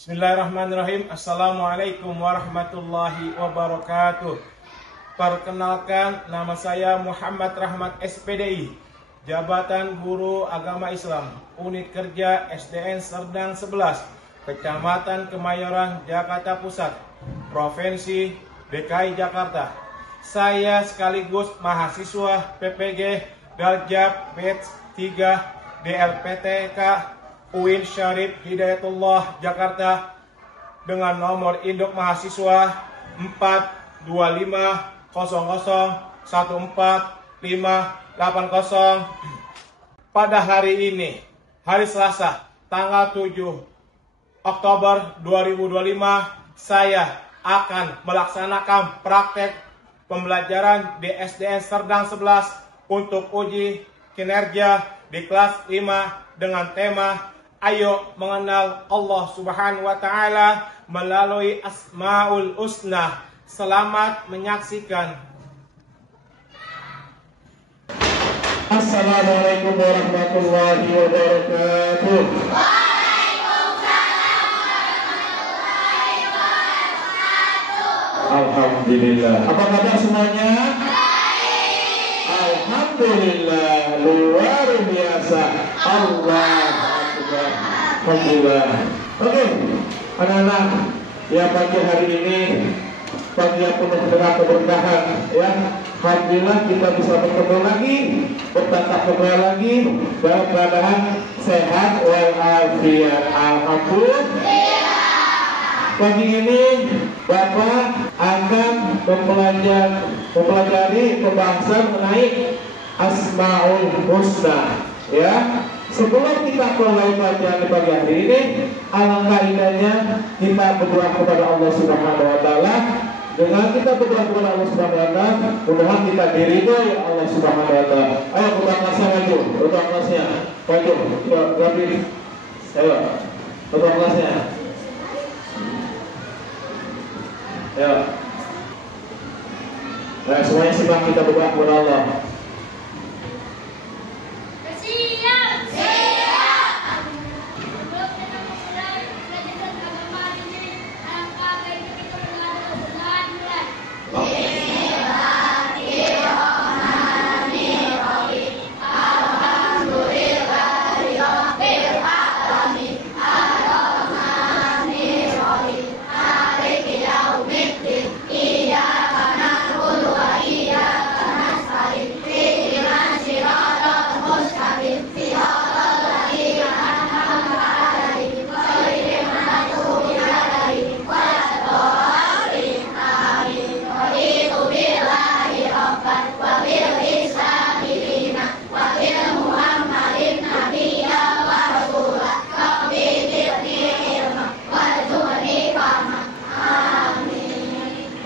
Bismillahirrahmanirrahim. Assalamualaikum warahmatullahi wabarakatuh. Perkenalkan, nama saya Muhammad Rahmat SPDI, Jabatan Guru Agama Islam, Unit Kerja SDN Serdang 11, Kecamatan Kemayoran, Jakarta Pusat, Provinsi DKI Jakarta. Saya sekaligus mahasiswa PPG Daljab Batch 3 DLPTK UIN Syarif Hidayatullah Jakarta dengan nomor induk mahasiswa 42500145580. Pada hari ini, hari Selasa, tanggal 7 Oktober 2025, saya akan melaksanakan praktek pembelajaran di SDN Serdang 11 untuk uji kinerja di kelas 5 dengan tema Ayo mengenal Allah Subhanahu wa Ta'ala melalui Asmaul Husna. Selamat menyaksikan. Assalamualaikum warahmatullahi wabarakatuh. Waalaikumsalam warahmatullahi wabarakatuh. Alhamdulillah. Apa kabar semuanya? Baik. Alhamdulillah, luar biasa. Allah Akbar. Alhamdulillah. Oke, anak-anak yang pagi hari ini pagi yang penuh dengan keberkahan, ya. Alhamdulillah kita bisa bertemu lagi, bertatap muka lagi dalam keadaan sehat walafiat. Alhamdulillah. Pagi ini Bapak akan mempelajari pembahasan mengenai Asmaul Husna, ya. Sebelum kita mulai pelajaran di pagi hari ini, alangkah indahnya kita berdoa kepada Allah Subhanahu wa Ta'ala. Dengan kita berdoa kepada Allah Subhanahu wa Ta'ala, mudah-mudahan kita diridhoi Allah Subhanahu wa Ta'ala. Ayo ketua kelasnya maju, ketua kelasnya maju. Yuk, Gabi. Ayo, ketua kelasnya. Ayo. Ayo semuanya simak kita berdoa kepada Allah.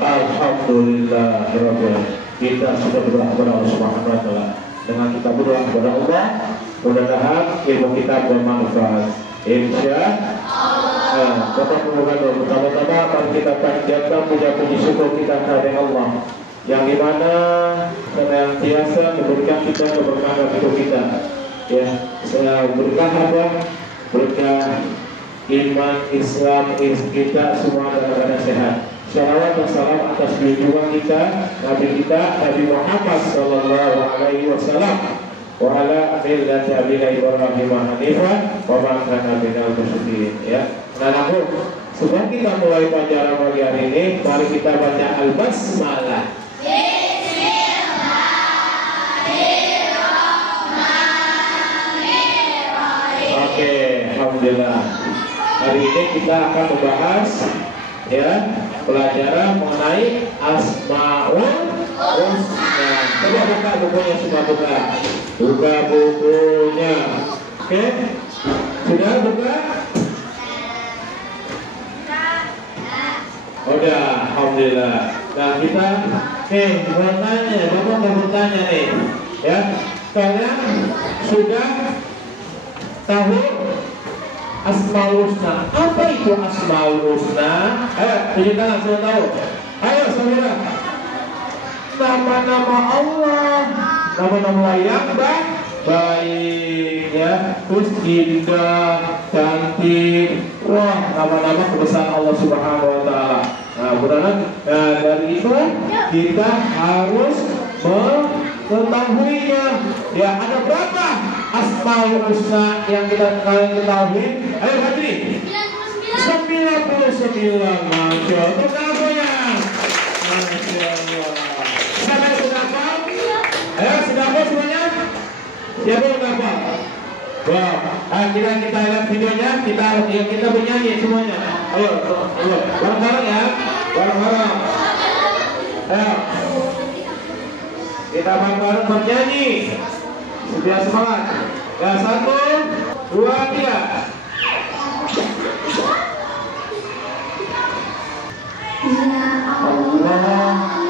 Alhamdulillah, kita sudah berdoa kepada Allah Subhanahu wa Ta'ala. Dengan kita berdoa kepada Allah, mudah-mudahan ilmu kita bermanfaat. Insya Allah. Bapak Ibu, pertama-tama mari kita panjatkan puja-puji syukur kita kepada Allah yang dimana senantiasa memberikan kita keberkahan hidup kita. Ya, berkah apa? Berkah iman, Islam, kita semua dalam keadaan sehat. Salawat dan salam atas junjungan kita, Nabi kita, Nabi Muhammad Sallallahu Alaihi Wasallam, wa ala millati abina Ibrahim Hanifan, wa ma kana minal musyrikin. Ya, nah, sebelum kita mulai pelajaran pagi hari ini, mari kita baca Al-Basmalah. Oke, alhamdulillah. Hari ini kita akan membahas, ya, pelajaran mengenai Asmaul Husna. Coba buka bukunya, semua buka. Buka bukunya. Oke? Sudah buka? Udah, alhamdulillah. Nah, kita bertanya, Bapak mau bertanya nih, ya. Kalian sudah tahu Asmaul Husna? Apa itu Asmaul Husna? Ayo, tunjuk tangan, sudah tahu. Ayo, saudara. Nama-nama Allah, nama-nama yang baik, baik ya, terus indah, cantik, wah nama-nama kebesaran Allah Subhanahu Wa Taala. Nah, mudah-mudahan dari itu kita harus mengetahuinya. Ya, ada berapa Asmaul Husna yang kita ketahui? Ayo Fadli. 99. Masya Allah. Berapa? Masya Allah. Siapa yang sudah hafal? Ayo, sudah hafal semuanya? Siapa yang sudah hafal? Wah, kita lihat videonya, kita bernyanyi semuanya. Ayo, bareng-bareng ya, bareng-bareng. Ayo, kita bareng-bareng bernyanyi. Sudah semangat. Ya, 1, 2, 3. Ya Allah.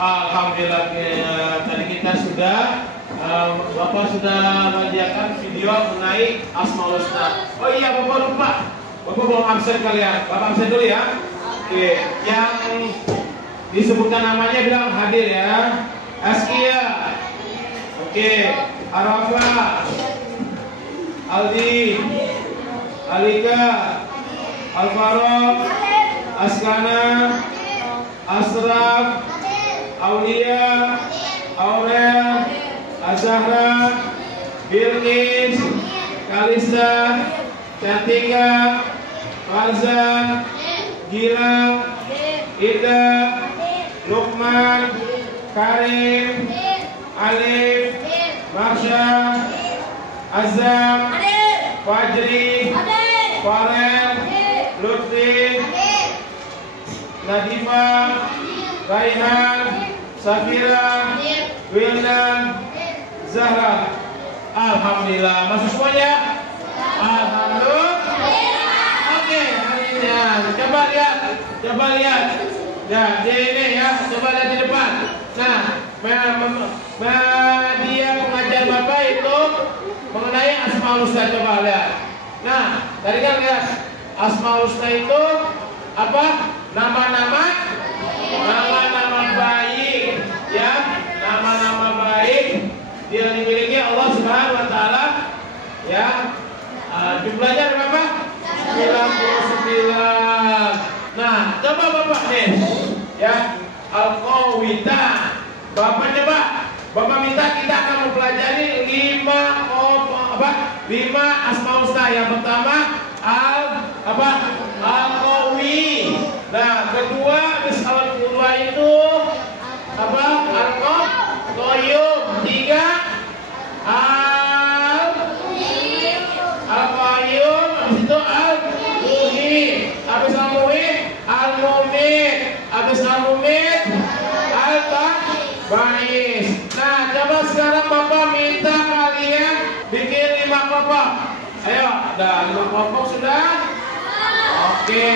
Alhamdulillah, tadi kita sudah Bapak sudah menyiapkan video mengenai Asmaul Husna. Oh iya, Bapak lupa. Bapak belum absen kalian. Bapak absen dulu ya. Oke, yang disebutkan namanya bilang hadir ya. Askia. Oke, Arafa. Aldi. Alika. Alvaro. Askana. Asraf. Aulia, Aurel, Azahra, Bilqis, Kalista, Cantika, Farzan, Gilang, Ida, Lukman, Karim, Alif, Marsha, Azam, Fajri, Farel, Lutfi, Nadifa, Raihan, Safira, Wildan, Zahra. Alhamdulillah. Masuk semuanya? Alhamdulillah. Oke, akhirnya. Coba lihat. Ya, ini ya. Coba lihat di depan. Nah, dia pengajar Bapak itu mengenai Asmaul Husna. Coba lihat. Nah, tadi kan lihat Asmaul Husna itu apa? Nama-nama baik, ya, nama-nama baik yang dimiliki Allah Subhanahu Wa Taala, ya. Jumlahnya berapa? 99. Nah, coba Bapak nih, ya, Al-Qawita. Bapak minta kita akan mempelajari 5 Asmaul Husna. Yang pertama Al-Qawi. Nah, kedua itu Al-Qayyum. 3 Al-Qayyum. Habis itu Al-Muhyi. Habis Al-Muhyi Al-Mumit. Habis Al-Mumit Al-Ba'is. Nah, coba sekarang Bapak minta kalian bikin 5 kelompok. Ayo, udah 5 kelompok sudah? Oke,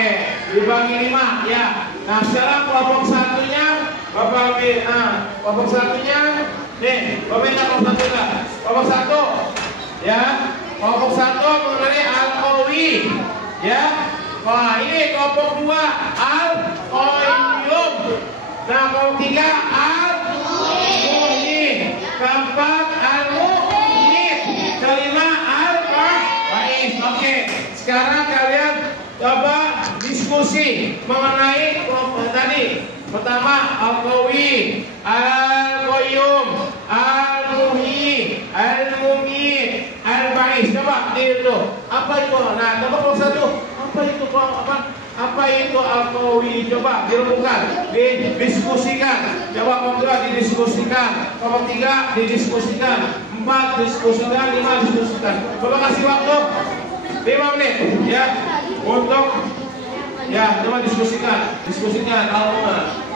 dibagi 5 ya. Nah, sekarang kelompok satunya Bapak ambil. Nah, kelompok satunya nih, Bapak minta kelompok satu enggak? Kelompok 1 ya. Kelompok 1 mengenai Al-Qawi ya. Wah, ini kelompok 2 Al-Qayyum. Nah, kelompok 3 Al-Muhyi. Keempat Al-Mumit. Kelima Al-Ba'is. Oke, sekarang kalian coba diskusi mengenai kelompok tadi. Pertama Al-Qawi, Al-Qayyum, Al-Muhyi, Al-Mumit, Al-Ba'is. Coba itu apa itu? Nah, coba kelompok 1. Apa itu Al-Qawi? Coba dirumuskan, didiskusikan. Coba kelompok 2 didiskusikan, kelompok 3 didiskusikan, 4 diskusikan, 5 diskusikan. Coba kasih waktu 5 menit ya untuk ya, coba diskusikan Al-Qawi.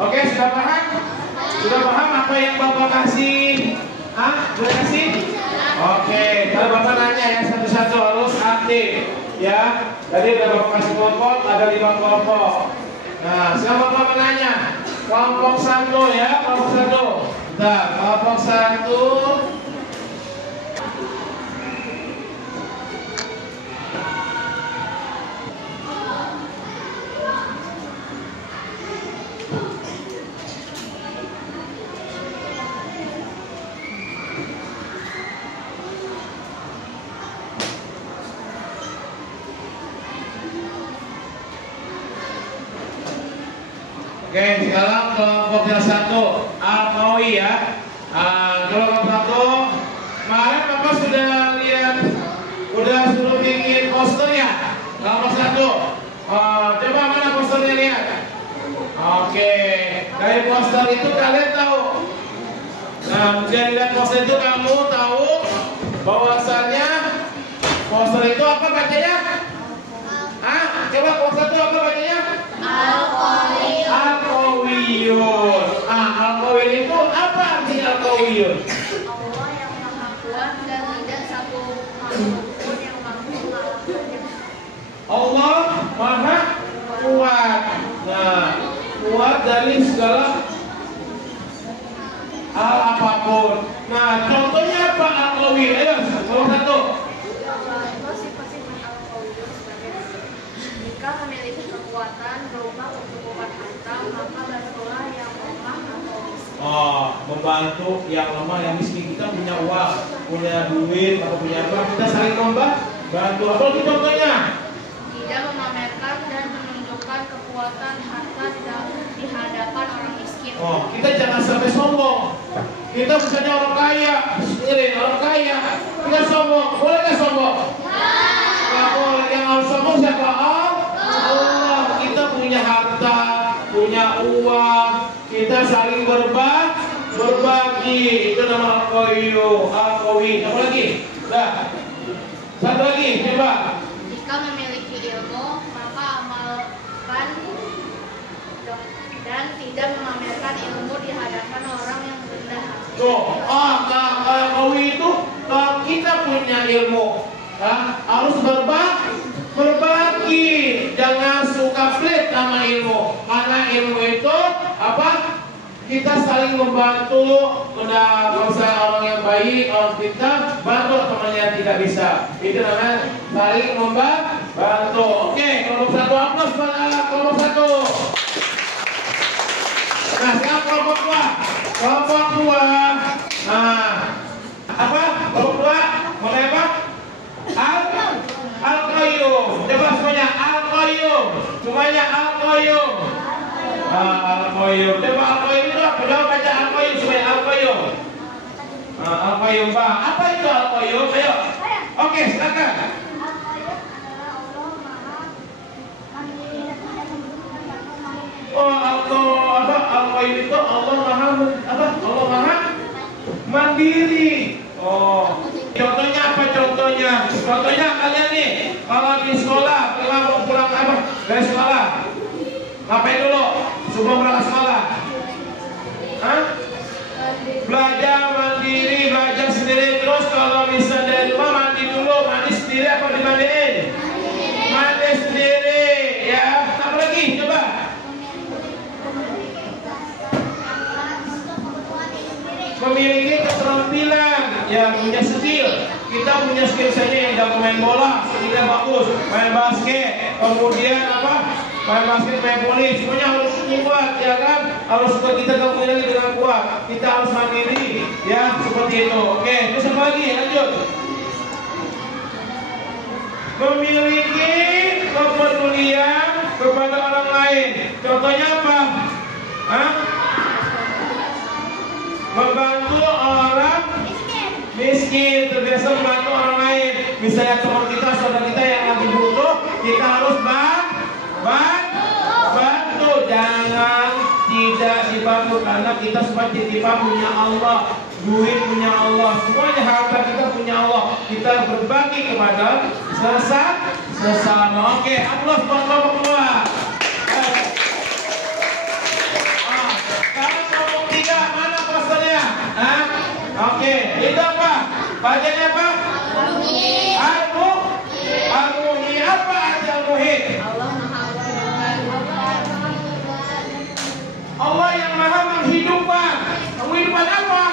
Oke, sudah paham? Sudah paham apa yang Bapak kasih? Sudah kasih? Oke, kalau Bapak nanya ya satu-satu harus aktif ya. Tadi udah Bapak kasih kelompok, ada 5 kelompok. Nah, sekarang Bapak menanya kelompok 1 ya, kelompok 1. Nah, kelompok 1. Oke, sekarang kelompok yang 1 Al-Qawi ya. Kelompok 1 kemarin Bapak sudah lihat, udah suruh bikin poster ya. Kelompok 1 coba mana posternya lihat. Oke, dari poster itu kalian tahu. Nah, dari lihat poster itu kamu tahu bahwasannya poster itu apa bacanya? Coba poster itu apa Al-Qawiyun. Al-Qawiyun itu apa artinya Al-Qawiyun? Allah yang maha kuat dan tidak satu makhluk pun yang mampu mengalahkannya. Allah maha kuat. Nah, kuat dari segala hal apapun. Nah, contohnya apa Al-Qawiyun? Ayo, nomor satu. Sifat-sifat Al-Qawiyun sebagai jika memiliki kekuatan berupa kecukupan harta, maka bantulah yang lemah atau miskin. Membantu yang lemah, yang miskin. Kita punya uang, punya duit, atau punya apa, kita saling membantu. Apa itu contohnya? Tidak memamerkan dan menunjukkan kekuatan harta di hadapan orang miskin. Kita jangan sampai sombong. Kita misalnya orang kaya, sendiri orang kaya, kita sombong. Boleh nggak sombong? Nggak boleh. Yang harus sombong siapa? Allah. Kita punya harta, punya uang, kita saling berbagi. Itu nama Al-Qawiyun. Apa lagi? Dah. Satu lagi, coba. Jika memiliki ilmu, maka amalkan dan tidak memamerkan ilmu di hadapan orang yang rendah hati. Al-Qawiyun itu kalau kita punya ilmu, harus berbagi. Jangan suka pelit sama ilmu, karena ilmu itu apa? Kita saling membantu. Kalau saya orang yang baik, orang kita bantu teman yang tidak bisa. Itu namanya saling membantu. Oke, kelompok satu aplaus pada kelompok satu. Nah, sekarang kelompok dua. Kelompok dua. Apa? Kelompok dua. Mulai apa? Al-Qayyum. Coba semuanya Al-Qayyum. Semuanya Al-Qayyum. Al-Qayyum. Coba Al-Qayyum itu apa? Coba baca Al-Qayyum semuanya Al-Qayyum. Al-Qayyum, Pak. Apa itu Al-Qayyum? Ayo. Oke, silakan. Al-Qayyum itu Allah Maha mandiri. Contohnya apa contohnya? Contohnya kalian nih, kalau di sekolah, pulang apa? Dari sekolah. Ngapain dulu? Sebelum berangkat sekolah? Belajar mandiri, belajar sendiri. Terus kalau bisa dari rumah mandi dulu, mandi sendiri apa dimandiin? Mandi sendiri, ya. Apa lagi? Coba. Memiliki keterampilan, ya punya skill. Kita punya skill saja yang jago main bola, skillnya bagus, main basket, kemudian apa? Main basket, main voli, semuanya harus kuat, ya kan? Harus kita gabung lagi dengan kuat. Kita harus mandiri, ya seperti itu. Oke, terus apa lagi? Lanjut. Memiliki kepedulian kepada orang lain. Contohnya apa? Membantu orang miskin, terbiasa membantu orang lain. Misalnya teman kita, saudara kita yang lagi butuh, kita harus bantu. Jangan tidak dibantu, karena kita semua titipan punya Allah, duit punya Allah, semuanya harta kita punya Allah. Kita berbagi kepada sesama. Oke, aplaus buat kelompok kedua. Sekarang kelompok tiga, mana posternya? Oke, itu apa? Bagiannya apa? Al-Muhyi. Apa arti Al-Muhyi? Allah yang maha menghidupkan. Menghidupkan apa?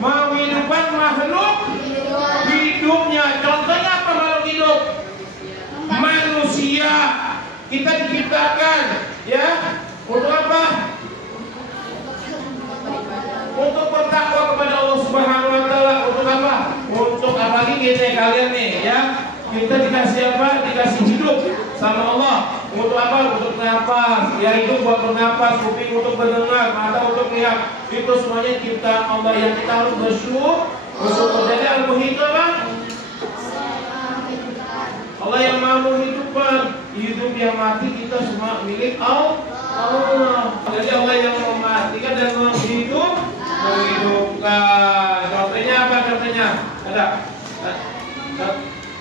Menghidupkan makhluk hidupnya. Contohnya apa makhluk hidup? Manusia. Kita diciptakan, ya, untuk apa? Untuk bertakwa kepada Allah Subhanahu wa taala. Untuk apa? Untuk apalagi kita kalian nih, ya. Kita dikasih apa? Dikasih hidup sama Allah. Untuk apa? Untuk bernapas. Ya, hidup buat bernapas, kuping untuk mendengar, mata untuk melihat. Itu semuanya ciptaan Allah yang kita harus bersyukur. Jadi Al-Muhyi itu apa? Allah yang maha menghidupkan. Hidup yang mati kita semua milik Allah. Jadi Allah yang mematikan dan menghidupkan. Contohnya apa? Contohnya ada.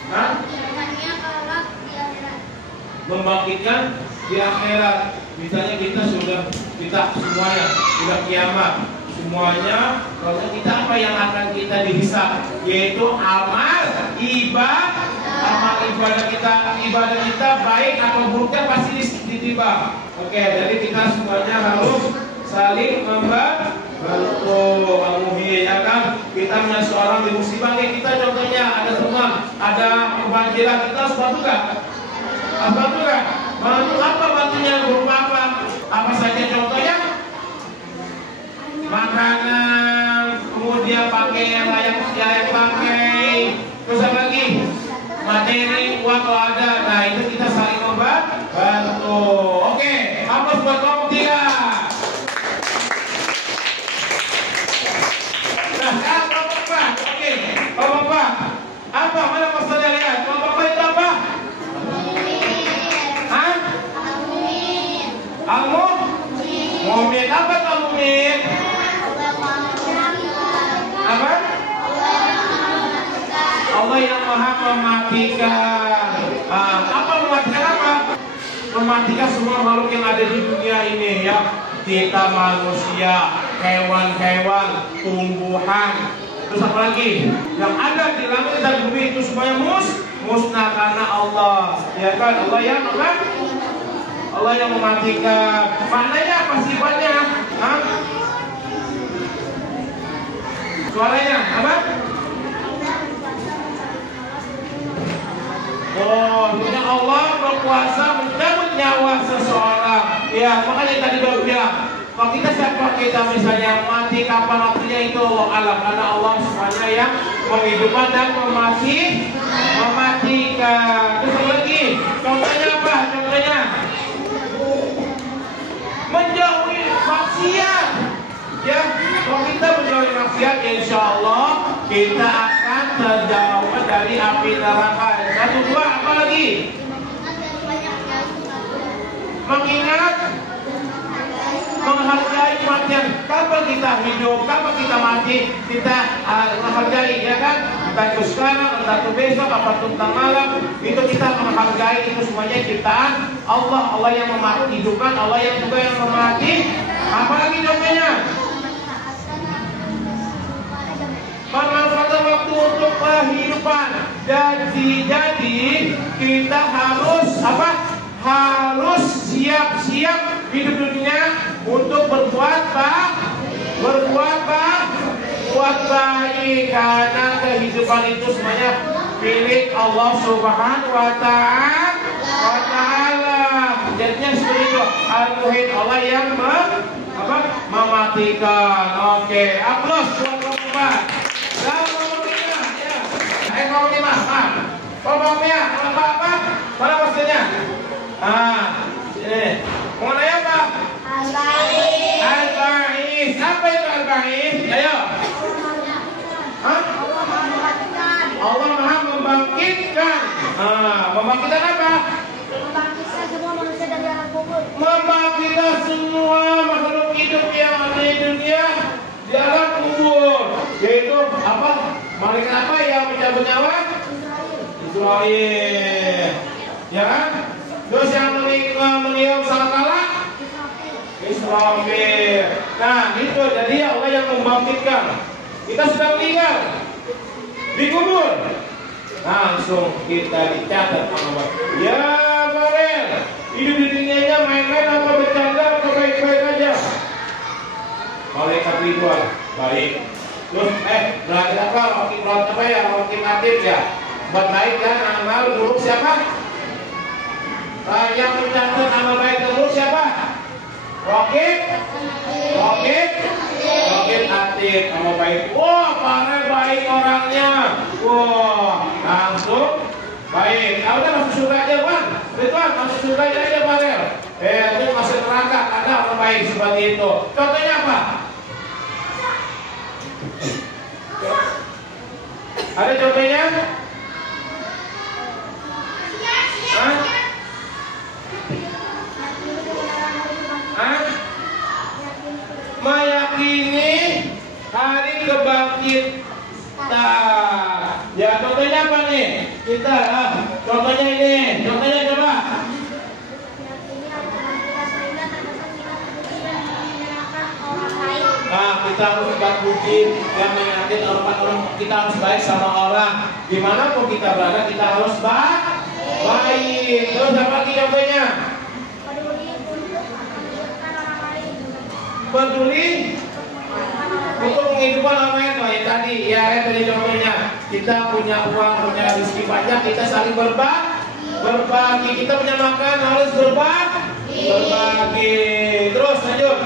Contohnya kalau membangkitkan di akhirat. Misalnya kita semuanya sudah kiamat, semuanya kalau kita apa yang akan kita dihisab, yaitu amal ibadah kita baik atau buruknya pasti ditimbang. Oke, jadi kita semuanya harus saling membantu. Ya kan? Kita punya seorang di musibah nih, kita contohnya ada teman, ada kebanjiran, kita harus bantu nggak? Harus bantu nggak? Bantu apa bantunya? Berupa apa? Apa saja contohnya? Makanan, kemudian pakaian layak pakai, terus apa lagi? Materi, uang kalau ada. Nah itu kita saling membantu. Oke, aplaus buat kaum tiga. Nah, Bapak, oke, Bapak, apa? Mana maksudnya lihat? Bapak itu apa? Hah? Al-Mu'min. Apa Al-Mu'min? Apa? Allah yang maha mematikan. Apa mematikan apa? Mematikan semua makhluk yang ada di dunia ini ya. Kita manusia, hewan-hewan, tumbuhan, terus apa lagi? Yang ada di langit dan bumi itu semuanya musnah karena Allah. Ya kan? Allah yang apa? Allah yang mematikan. Maknanya apa sifatnya? Hah? Suaranya apa? Oh, dunia Allah berkuasa mencabut nyawa seseorang. Ya, makanya tadi baru bilang, kalau kita siapa kita misalnya mati kapan waktunya itu Allah alam, karena Allah semuanya yang menghidupkan dan mematikan. Terus lagi, contohnya apa? Contohnya menjauhi maksiat. Ya, kalau kita menjauhi maksiat, insya Allah kita akan terjauh dari api neraka. Satu dua, apa lagi? Mengingat, menghargai kematian. Kapan kita hidup, kapan kita mati, kita menghargai, ya kan? Entah itu sekarang, entah itu besok, apa itu tentang malam, itu kita menghargai, itu semuanya ciptaan Allah. Allah yang menghidupkan, Allah yang juga yang memati. Apalagi contohnya? Memanfaatkan waktu untuk kehidupan. Jadi kita harus apa? Harus siap-siap hidup dunia untuk berbuat baik, karena kehidupan itu semuanya milik Allah Subhanahu wa Ta'ala. Jadinya seperti itu. Al-Muhid, Allah yang mematikan. Oke, aplaus buat Bapak. Nomor 5, pokoknya apa? Mana maksudnya? Ini. Mengenai apa? Al-Ba'is. Apa itu Al-Ba'is? Ayo. Allah Maha membangkitkan. Membangkitkan apa? Membangkitkan semua manusia dari alam kubur. Membangkitkan semua makhluk hidup yang ada di dunia di alam kubur. Yaitu apa? Malaikat apa yang mencabut nyawa? Israel. Ya kan? Terus yang meniup sangkala? Israel. Nah itu jadi Allah yang membangkitkan. Kita sudah meninggal, dikubur, langsung kita dicatat sama ya Farel, hidup di dunianya main-main apa bercanda atau baik-baik aja? Malaikat Ridwan, baik. Terus berarti apa? Wakil aktif ya. Buat baik dan amal buruk siapa? Yang mencatat amal baik dan buruk siapa? Wakil aktif amal baik. Wah, Farel baik orangnya. Wah, langsung baik. Udah masuk surga aja, Wan. Ridwan, masuk surga aja Farel. Itu masuk neraka karena orang baik seperti itu. Contohnya apa? Ada contohnya? Meyakini hari kebangkitan. Ya contohnya apa nih? Kita contohnya ini. Contohnya coba. yang mengingatkan orang kita harus baik sama orang. Dimanapun kita berada kita harus baik. Terus apa lagi contohnya? Peduli untuk menghidupkan orang lain. Oh, ya tadi contohnya kita punya uang, punya rezeki banyak, kita saling berbagi. Kita punya makan harus berbagi. Terus lanjut.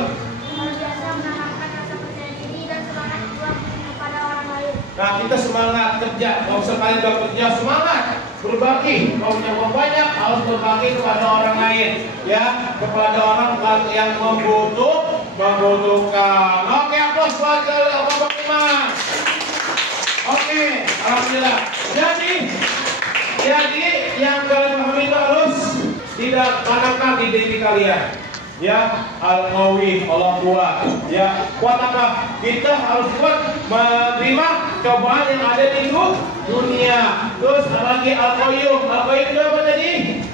Nah, kita semangat kerja. Kalau sekali udah kerja semangat berbagi. Kalau punya uang banyak harus berbagi kepada orang lain, ya, kepada orang yang membutuhkan. Oke, aplaus buat Bapak Imam. Oke, alhamdulillah. Jadi yang kalian pahami itu harus tidak tanamkan di diri kalian. Ya, al-qawi, Allah kuat. Ya, kuat apa? Kita harus kuat menerima cobaan yang ada di dunia. Terus lagi al-qayyum. Al-qayyum itu apa tadi?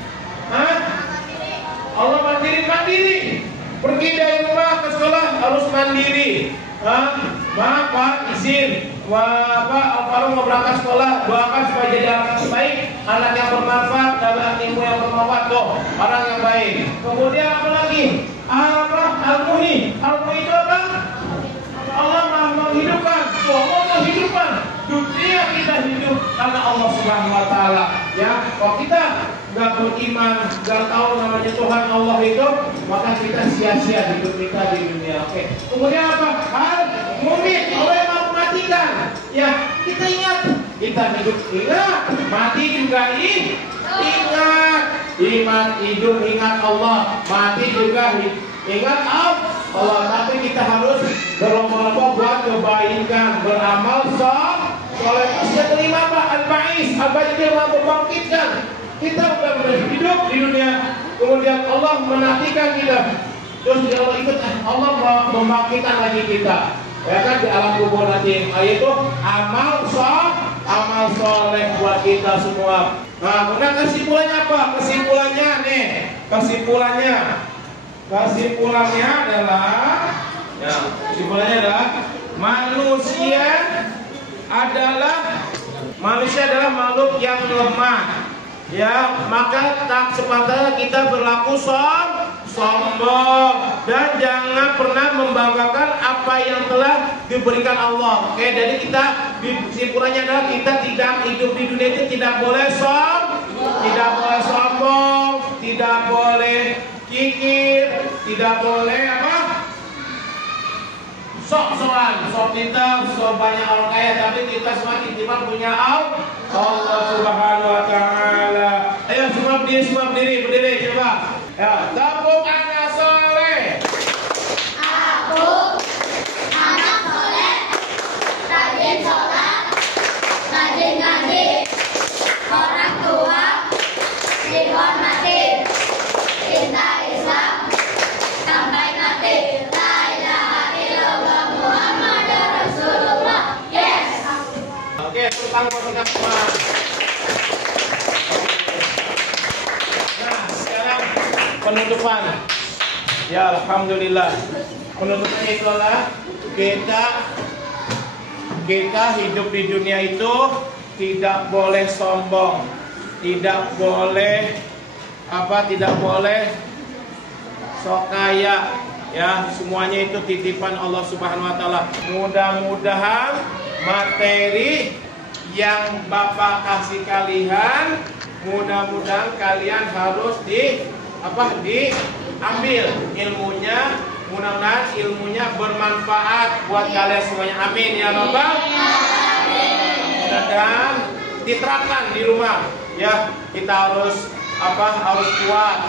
Hah? Allah mandiri. Pergi dari rumah ke sekolah harus mandiri. Maaf Pak, izin. Kalau mau berangkat sekolah, doakan supaya jadi anak yang baik, anak yang bermanfaat, dan ilmu yang bermanfaat. Tuh, orang yang baik. Kemudian apa lagi? Al-Muhyi. Al-Muhyi itu apa? Allah Maha menghidupkan. Allah menghidupkan. Dunia kita hidup karena Allah Subhanahu Wa Taala. Ya, kalau kita nggak beriman, nggak tahu namanya Tuhan Allah itu, maka kita sia-sia hidup kita di dunia. Oke. Kemudian apa? Al-Mumit. Allah yang mau mematikan. Ya, kita ingat, kita hidup ingat, mati juga ingat. Iman hidup ingat Allah, mati juga ingat Allah. Tapi kita harus berlomba-lomba buat kebaikan, beramal soleh. Yang kelima Pak, al-ba'is. Al-ba'is dia mau membangkitkan. Kita bukan hidup di dunia, kemudian Allah menantikan kita. Terus Allah ikut, Allah membangkitkan lagi kita. Ya kan, di alam kubur nanti. Yaitu amal soleh buat kita semua. Nah, kemudian kesimpulannya apa? Kesimpulannya adalah manusia adalah makhluk yang lemah. Ya, maka tak sepatutnya kita berlaku sombong dan jangan pernah membanggakan apa yang telah diberikan Allah. Oke, jadi kesimpulannya adalah kita tidak hidup di dunia itu tidak boleh sombong, tidak boleh kikir, tidak boleh sok-sokan, sok pintar, sok banyak orang kaya, tapi kita semua intiman punya Allah Subhanahu Wa Taala. Ayo semua berdiri coba. Ya, tepuk anak soleh. Aku anak soleh, rajin sholat, rajin ngaji, orang tua dihormati, cinta Islam sampai mati. La ilaha illallah Muhammadur Rasulullah. Yes. Oke, tepuk tangan kita semua. Penutupan. Ya, alhamdulillah. Penutupannya itu adalah kita hidup di dunia itu tidak boleh sombong, tidak boleh sok kaya. Ya, semuanya itu titipan Allah Subhanahu Wa Taala. Mudah-mudahan materi yang Bapak kasih kalian, mudah-mudahan kalian harus diambil ilmunya, mudah-mudahan ilmunya bermanfaat buat kalian semuanya. Amin ya Bapak. Dan diterapkan di rumah. Ya, kita harus kuat,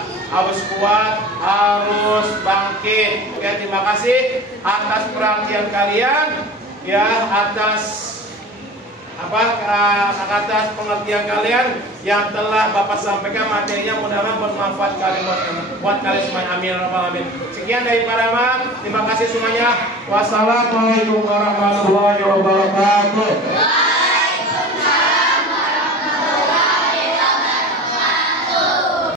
harus bangkit. Oke, terima kasih atas perhatian kalian. Ya, atas pengertian kalian yang telah Bapak sampaikan materinya, mudah-mudahan bermanfaat buat kalian semuanya. Amin ya rabbal alamin. Sekian dari para imam. Terima kasih semuanya. Wassalamualaikum warahmatullahi wabarakatuh.